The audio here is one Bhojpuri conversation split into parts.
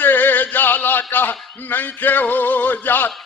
चलते जाला का नहीं के हो जात।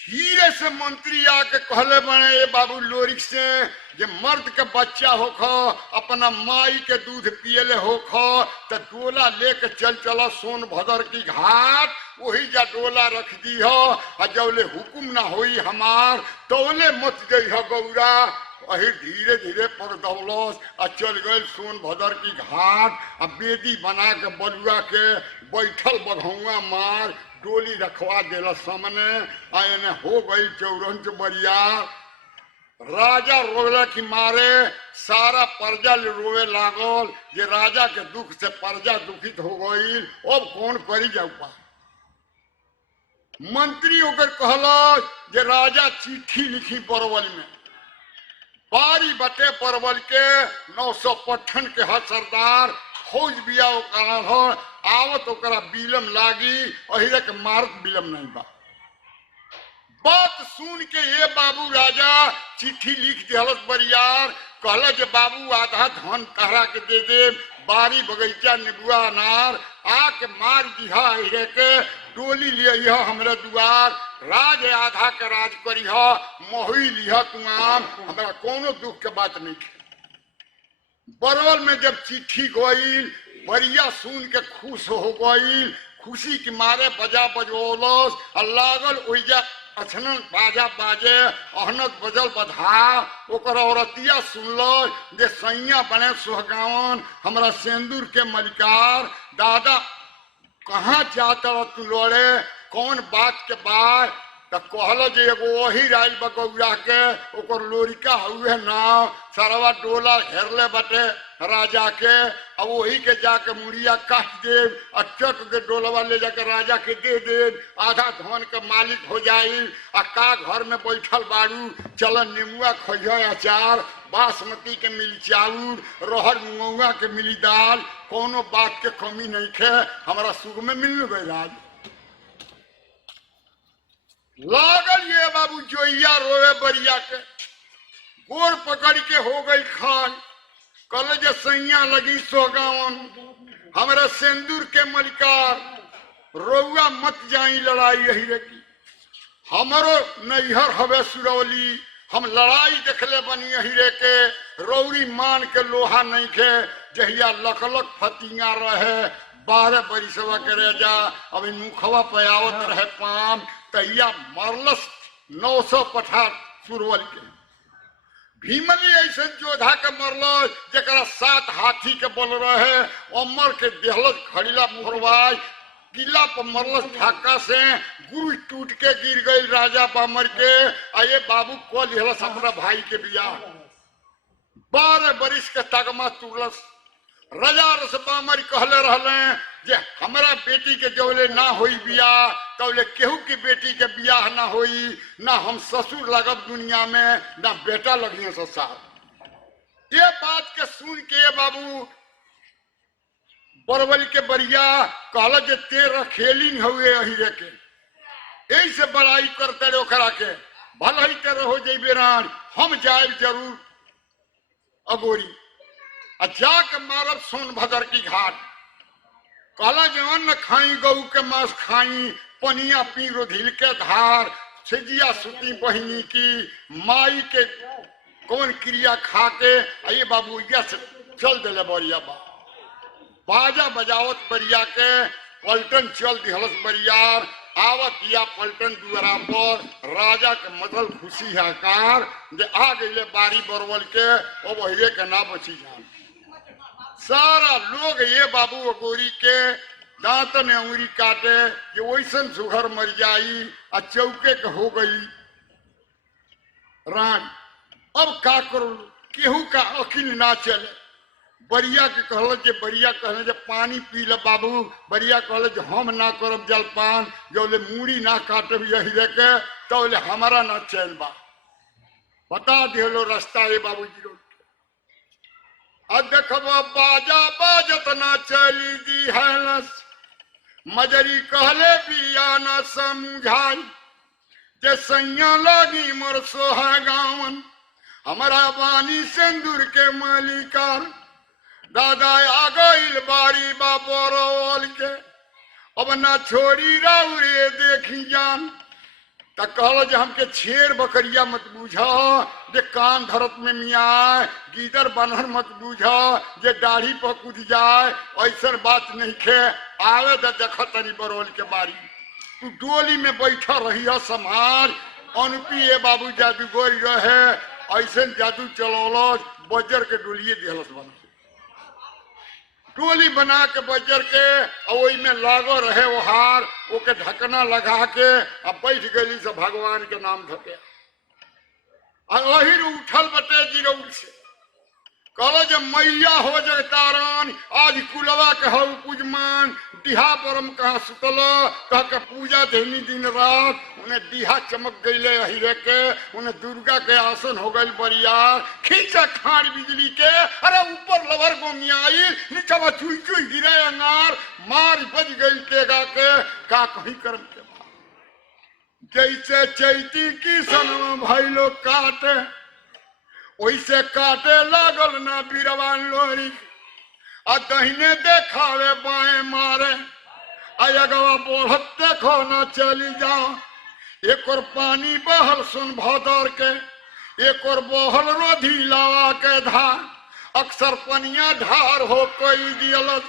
धीरे से मंत्री आके कहले बने ये बाबू लोरिक से जे मर्द के बच्चा होखो अपना माई के दूध पियले होखो तो डोला लेके चल चला सोनभद्र की घाट, वही जा डोला रख दी हो और जौले हुकुम ना होई हमार तौले मत जई हो गौरा। वही धीरे धीरे पर दौलस और चल गए सोनभद्र की घाट। अब बेदी बना के बलुआ के बैठल बघौआ मार डोली रखवा देला सामने। आने हो गई चौरंच बरिया। राजा रोवे की मारे सारा प्रजा रोवे लागल जे राजा के दुख से प्रजा दुखित हो गई। अब कौन करी जाऊपा। मंत्री होकर कहला जे राजा चिट्ठी लिखी परवल में, बारी बटे परवल के 900 पट्ठन के हर सरदार फौज बिया आवत ओकरा बिलम लागी। अहिरे के मारत बिलम नहीं बा। बात सुन के ये बाबू राजा चिट्ठी लिख दिहलत बरियार। कहला जे बाबू आधा धन तहरा के दे दे, बारी बगीचा निबुआ अनार आके मार दिहा अहिरे के डोली लिया हमरे दुआर। राज आधा के राज करीह मोही लिहा तुआम, हमरा कोनो दुख के बात नहीं है। बरवल में जब चिट्ठी गईल बरिया सुन के खुश हो गईल। खुशी के मारे बजा बजौलस और लागल ओइजा अछनन बाजा बाजे अहनत बजल बधा। ओकर औरतिया सुनल जे सैया बने सुहगावन हमरा सिंदूर के मलिकार। दादा कहाँ जाता तू लड़े, कौन बात के बाद? तो कहल जे एगो वही राज बगौरा के ओकर लोरिका हुए नाव सरवा डोला घेरले बटे राजा के। अब वही के जाके मुड़िया काट दे और चट के डोलवा ले जाके राजा के दे दे, आधा धन के मालिक हो जाई। आ का घर में बैठल बारू चल नेमुआ खइह अचार, बासमती के मिली चाउर, रहर मुआ के मिली दाल, कोनो बात के कमी नहीं खे, हमारा सुख में मिल गई राज। लागल ये बाबू जोइया रोवे बरिया के गोर पकड़ के हो गई खान। कल जे सैया लगी सोगावन हमरा सिंदूर के मलिकार, रोआ मत जाई लड़ाई यही की। हमारो नैहर हवे सुरौली, हम लड़ाई देखले बनी यही के। रौरी मान के लोहा नहीं खे, जहिया लखलख फतिया रहे 12 बरिसवा के रेजा। अभी मुखवा पयावत रहे पाम तैया मरलस 900 पठार सुरवल के। भीमली ऐसे जोधा के मरल जरा 7 हाथी के बल रहे। अमर के देहलस खड़ीला मुहरवाई, किला पर मरलस ढाका से, गुरु टूट के गिर गई राजा बामर के। आये बाबू को दिहलस अपना भाई के बियाह। 12 बरिस के तगमा तुरलस। राजा रस बामर कहले रहले जे हमारा बेटी के जौले ना होई बियाह तौले केहू की बेटी के बियाह ना होई, ना हम ससुर लगब दुनिया में, ना बेटा लगिए ससुर। ये बात के सुन के बाबू बरवल के बरिया कहल जे तेरा खेलिंग हुए अहिरे के, यही से बड़ाई करते ओकरा के भल ही तेरे हो जेबे रान। हम जाए जरूर अगोरी आ जाके मारब सोनभद्र की घाट। कहला जे अन्न खाई गऊ के मांस खाई, पनिया पी रोधिल के धार, सिजिया सुती बहिनी की माई के कौन क्रिया खा के। ये बाबू से चल दिले बरिया बाजा बजावत बरिया के पलटन चल दिहलस बरियार। आवत या पलटन दुआरा पर राजा के मतलब खुशी हकार जे आ गए बारी बरवल के। अब वही के ना बची जान। सारा लोग ये बाबू अगोरी के दांत ने उंगली काटे कि वैसन सुघर मर जाई आ चौके के हो गई रान। अब का करो, केहू का अकिल ना चले। बरिया के कहल जे बरिया कहले जे पानी पी ले बाबू। बरिया कहले जे हम ना करब जलपान, जौले मूड़ी ना काटब यही के तौले हमारा ना चैन बा। बता दिलो रास्ता ये बाबूजी रोड। देखबो बाजा बाजत ना चली दी है मजरी कहले बिया ना समझाई जे सैया लगी मोर सोहा गावन हमारा बानी सिंदूर के मालिकार। दादा आ गइल बारी बा परवल के, अब ना छोड़ी राउरे देखी जान। त कहल जे हमके छेर बकरिया मत बूझ, जे कान धरत में मियाँ गीदर बानर मत बूझ, जे दाढ़ी पर कूद जाए, ऐसा बात नहीं खे। आवे द देख तनी बरोल के बारी, तू डोली में बैठा रही समाज। अनुपी ए बाबू जादूगर रहे, ऐसे जादू चलौलस, बजर के डोलिए दिहलस बना, टोली बना के बजर के, और में लागो रहे वो हार, ओके ढकना लगा के अब बैठ गई से भगवान के नाम धके। अहिर उठल बटे जिरौल से, कहलो जब मैया हो जगतारान, आज कुलवा के हो पूजमान, डिहा परम कहाँ सुतल, कह के पूजा देनी दिन रात। उन्हें डिहा चमक गईले अहिरे के, उन्हें दुर्गा के आसन हो गई बरियार। खींचा खाड़ बिजली के, अरे ऊपर लवर गोमियाई, नीचा चुई चुई गिरे अंगार, मार बज गई तेगा के, का कहीं कर्म के जैसे चैती की सनम भाई लोग काटे, वैसे काटे लागल ना बीरवान लोरी। आ दहिने देखावे बाएं मारे, अगवा बढ़त देखो ना चली जाओ। एक और पानी बहल सुन भदर के, एक और बहल रोधी लावा के धार। अक्सर पनिया ढार हो कोई दियलस,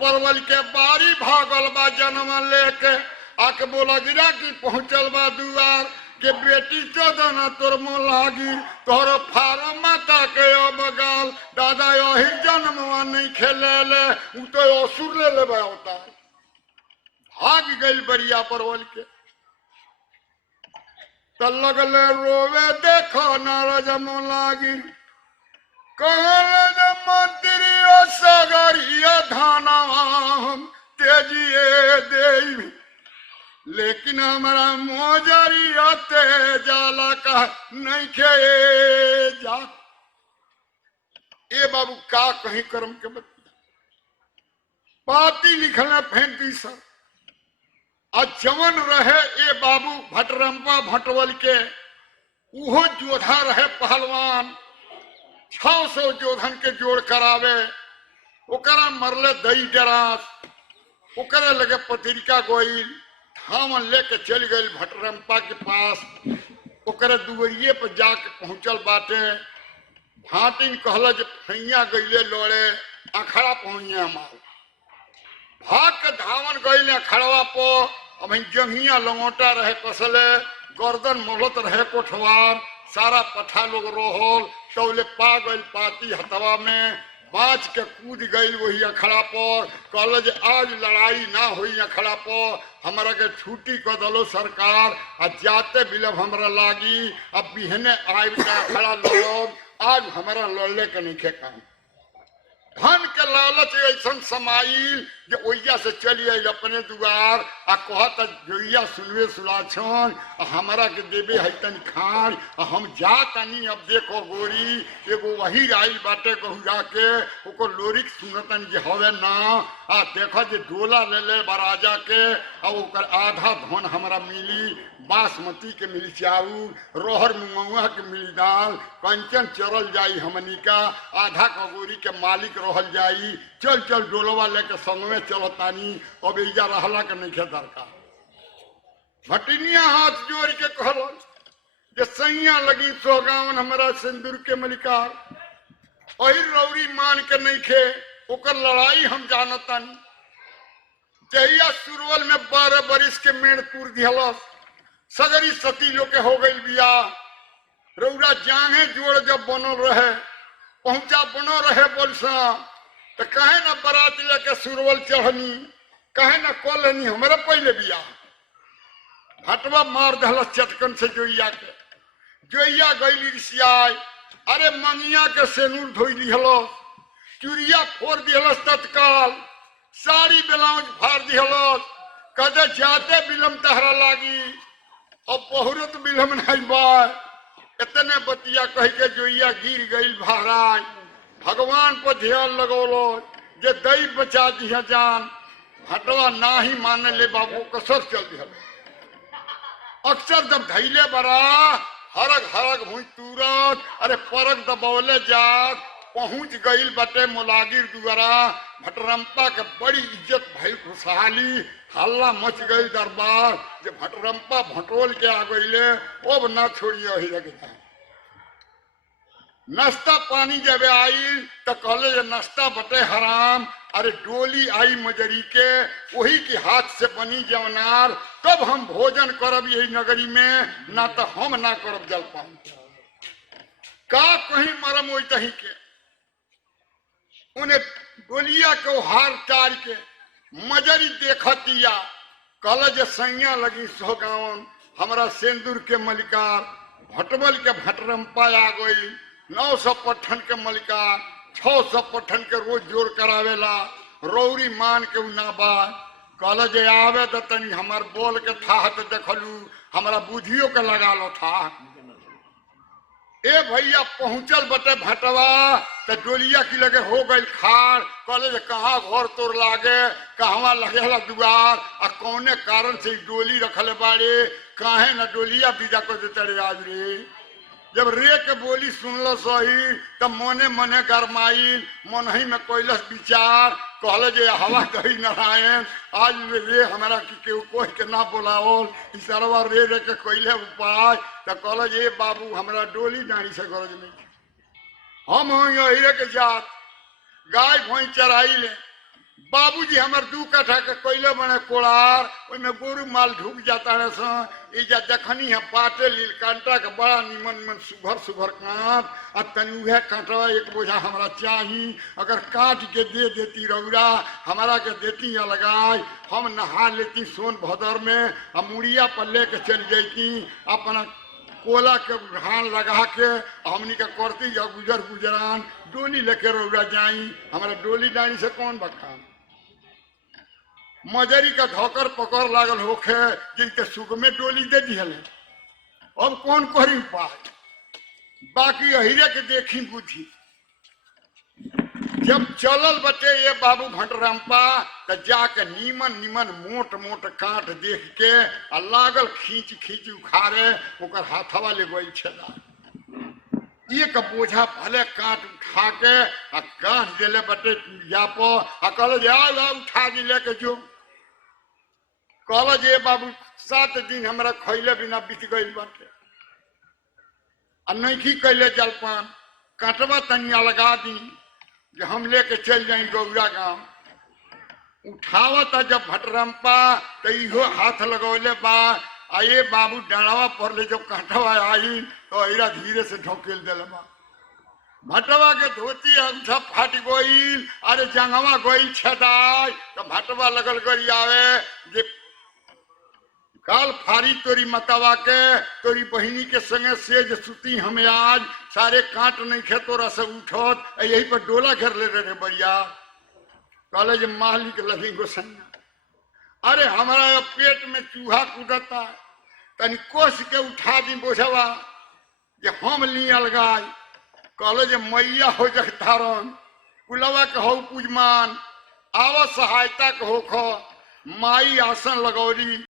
बरवल के बारी भागल बा जन्म लेके। आके बोला गिरा की पहुंचल बा दुआर, के बेटी चौदना तोर मुँह लागी, तोहर फारो माता के बगाल। दादा यही जन्मवा नहीं खेले ले, उ तो असुर ले ले होता। भाग गई बरिया परवल के, त लगले रोवे देखो नाराज मुँह लागी। कहले मंत्री सगरिया धाना तेजिए देवी, लेकिन हमारा मोजरिया जाला का नहीं खे जा। ए बाबू का कहीं कर्म के बतिया, पाती लिखल फेंक दी सर। आज जवन रहे ए बाबू भटरम्पा भटवल के, उहो जोधा रहे पहलवान। 600 जोधन के जोड़ करावे, ओकरा मरले दई डरास, ओकरे लगे पत्रिका गोइल। धामन लेके चल गई भटरम्पा के पास, ओकरे दुवरिये पर जाके पहुंचल बाटे। भाटिन कहल जे फैया गईले लोड़े, अखड़ा पहुंचे मार। भाग के धावन गईले अखड़वा पर, अब जंगिया लंगोटा रहे कसले, गर्दन मोलत रहे कोठवार। सारा पठा लोग रोहल, तौले पा गई पाती हथवा में, बाँच के कूद गई वही अखड़ा पर। कहल जे आज लड़ाई ना हुई अखड़ा पर, हमारा के छुट्टी कर दलो सरकार। आ जाते बिलब हमरा लागी, अब बिहने आए अखड़ा लड़ब, आज हमारा लड़ले के नहीं खे काम। धन के लालच ऐसा समाइल जे ओइया से चली आई अपने दुआर। आ कहत जोइया सुनवे सुलाछन, हमारा के देवे है तन खान, हम जा तनी। अब देखो गोरी एगो वही आइल बाटे गहुरा के, ओको लोरिक सुनतन जे हवे ना। आ देखो जे डोला ले ले बराजा के, आ ओकर आधा धन हमरा मिली। बासमती के मिली चाउर, रोहर मुंगुआ के मिली दाल, कंचन चरल जाई हमनी का। आधा कगोरी के मालिक रहल जाई। चल चल डोलवा लेके संगवे चलतानी, अब इजा रहला के नहीं दरकार। भटिनिया हाथ जोड़ के कहल जे सैया लगी सोगावन हमारा सिंदूर के मलिकार। वही रौरी मान के नहीं खे, ओकर लड़ाई हम जानतानी। जहिया सुरवल में 12 बरिस के मेड़ तूर दिहलस, सगरी सती लोग के हो गई बिया। रौरा जांघे जोड़ जब बनल रहे, पहुंचा बनो रहे बोलसा, तो कहे ना बरात लेके सुरवल चढ़नी, कहे ना कलनी हमारे पहले बिया। हटवा मार दहलस चटकन से जोइया के। जोइया गईली रिसियाई, अरे मंगिया के सेनूर धोई दिहलस, चूड़िया फोड़ दिहलस तत्काल, साड़ी ब्लाउज फाड़ दिहलस। कदे जाते बिलम तहरा लागी, अब बहुरत बिलम नहीं बा। इतने बतिया कह के जोइया गिर गई भाराई। भगवान पर ध्यान लगौलो जे दई बचा दिया जान। हटवा ना ही माने ले बाबू कसर चल दिया। अक्सर जब धैले बरा हरग हरग हुई तुरंत, अरे परग दबौले जात पहुंच गईल बटे मोलागिर दुआरा। भटरम्पा के बड़ी इज्जत भई, खुशहाली, हल्ला मच गई दरबार। जब भटरम्पा भटोल के आ गईले, अब ना छोड़िए वही लगे। नाश्ता पानी जब आई तो कहले जे नाश्ता बटे हराम। अरे डोली आई मजरी के, वही के हाथ से बनी जवनार, तब हम भोजन करब यही नगरी में, ना तो हम ना करब जलपान। का कहीं मरम वही तही के उन्हें डोलिया के हार टार के मजरी देखतिया। कहल जे सैया लगी सोगावन, हमारा सिंदूर के मलिकार। भटबल के भटरम्पा आ गई, 900 पट्ठन के मलिकार, 600 पट्ठन के रोज जोड़ करावेला। रौरी मान के ना बा। कहल जे आवे तो तनी हमार बोल के था तो देखलू, हमारा बुधियो के लगा लो था। ए भैया पहुंचल बटे भटवा तो डोलिया की लगे हो गई खाड़। कहले जे कहाँ घर तोर लागे, कहवा लगेला दुआर, आ कौने कारण से डोली रखले बाड़े, काहे न डोलिया विदा कर देते रे आज रे। जब रे के बोली सुनल सही तब मने मने गरमाई, मन ही में कैलस विचार। कहले जे हवा दही नारायण, आज रे हमारा केहू कोई के ना बोलावल, इशारा रे रे के कैले उपाय। तो कहले जे बाबू हमरा डोली डाणी से गरज नहीं, हम हीरे के जात गाय भैंस चराई ले। बाबूजी हमार 2 कट्ठा के कैले बने कोड़ार, में गोरु माल ढुक जाता है। इजा देखनी है पाटे लील कांटा के बड़ा निमन निमन सुभर सुभर कांट, आ तनी उहे कांटवा एक बोझा हमरा चाही। अगर काट के दे देती रौरा, हमारा के देती अलगाय, हम नहा लेती सोन भदर में, आ मुड़िया पर लेके चल जाती अपना कोला के धान लगा के, हमनी के करती जा गुजर गुजरान। डोली लेके रौरा जाई, हमारा डोली डाणी से कौन बका। मजरी का धोकर पकड़ लागल होखे, जिनके सुख में डोली दे दिहले। अब कौन करी उपाय, बाकी अहिरे के देखी बुद्धि। जब चलल बटे ये बाबू भटरम्पा, तो जाके नीमन नीमन मोट मोट कांट देख के आ लागल खींच खींच उखाड़े, ओकर हाथवा ले गई छला। एक बोझा भले काट उठा के आ गांठ देले बटे या पो, आ कहल जे आ उठा दी लेके जो। कहल जे बाबू 7 दिन हमरा खैले बिना बीत गई बाटे, आ नहीं कैले जलपान। काटवा तनी अलगा दी जे हम लेके चल जाई गौरा गांव। उठावता जब भटरम्पा तो इहो हाथ लगौले बा, आ ये बाबू डाढ़वा पर ले जब कांटवा आई तो अहिरा धीरे से ढोकेल दिल बा। भटवा के धोती अंगूठा फाट गईल, अरे जंगवा गईल छदाई। तो भटवा लगल गरियावे जे काल फारी तोरी मतवा के, तोरी बहिनी के संगे सेज सुती हमें आज, सारे कांट नहीं खे तोरा से उठत, यही पर डोला घेर ले रे बढ़िया। कहले जे मालिक लगी गोसैया, अरे हमारा पेट में चूहा कूदता, तनी कोस के उठा दी बोझवा जे हम ली अलगाई। कहले जे मैया हो जगतारन, कुलवा के हो पूजमान, आव सहायता के होख, माई आसन लगौरी।